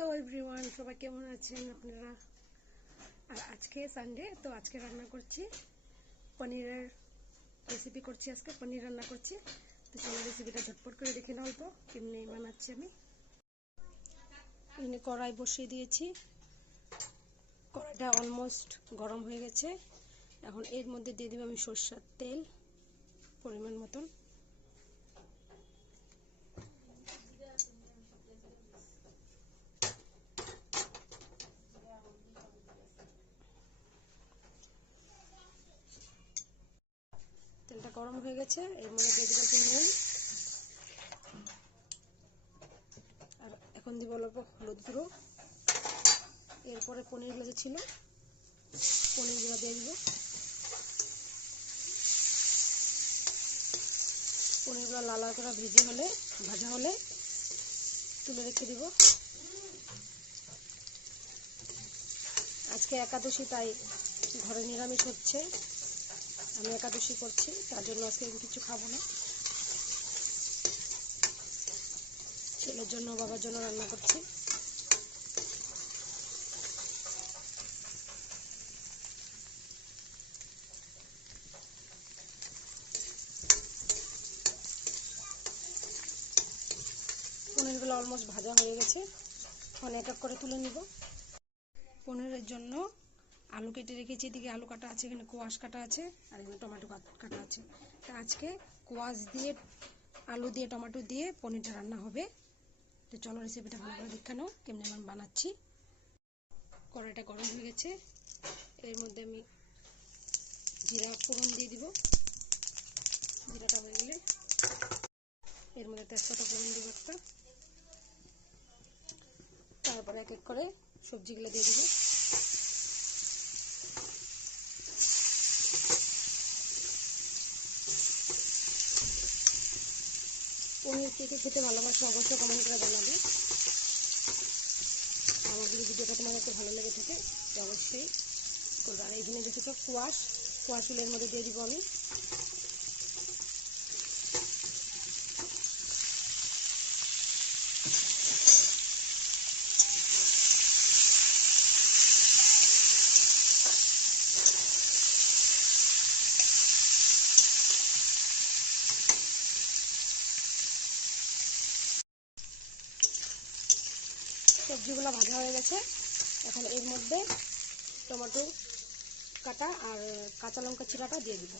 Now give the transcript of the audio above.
Hello everyone, সবাই কেমন আছেন আপনারা? আর আজকে সানডে, তো আজকে রান্না করছি পনিরের রেসিপি করছি। আজকে পনির রান্না করছি। তো চলো রেসিপিটা ঝটপট করে দেখে নাও অল্প কেমনি বানাচ্ছি আমি। এখানে কড়াই বসিয়ে দিয়েছি, কড়াইটা অলমোস্ট গরম হয়ে গেছে। এখন এর মধ্যে দিয়ে দিব আমি সরষের তেল পরিমাণ মতন। তেলটা গরম হয়ে গেছে, এর মধ্যে দিয়ে দিব নুন, আর এখন দিব অল্প হলুদ গুঁড়ো। এরপরে পনিরগুলো যে ছিল পনিরগুলো দিয়ে দিব। পনিরগুলো লাল লাল করে ভাজা হলে তুলে রেখে দিব। আজকে একাদশী, তাই ঘরে নিরামিষ হচ্ছে। আমি একাদশী করছি, তার জন্য আজকে আমি কিছু খাবো না। ছেলের জন্য, বাবার জন্য রান্না করছি। পনিরগুলো অলমোস্ট ভাজা হয়ে গেছে, এখন এক এক করে তুলে নিব। পনিরের জন্য আলু কেটে রেখেছি, এদিকে আলু কাটা আছে, এখানে কোয়াশ কাটা আছে, আর এখানে টমেটো কাটা আছে। তা আজকে কোয়াশ দিয়ে, আলু দিয়ে, টমেটো দিয়ে পনিরটা রান্না হবে। তো চলো রেসিপিটা ভালো করে দেখে নাও কেমনি আমি বানাচ্ছি। কড়াইটা গরম হয়ে গেছে, এর মধ্যে আমি জিরা ফোড়ন দিয়ে দিব। জিরাটা হয়ে গেলে এর মধ্যে তেজপাতা ফোড়ন দিব একটা। তারপরে এক এক করে সবজিগুলো দিয়ে দিব। পনির কে কে খেতে ভালোবাসো অবশ্যই কমেন্ট করে জানাবে। আমার যদি ভিডিওটা তোমার একটু ভালো লেগে থাকে তো অবশ্যই করবো। আর এখানে যেটুকু কোয়াশগুলো এর মধ্যে দিয়ে দিব আমি। সবজিগুলো ভাজা হয়ে গেছে, এখন এর মধ্যে টমেটো কাটা আর কাঁচা লঙ্কা চিরাটা দিয়ে দিব।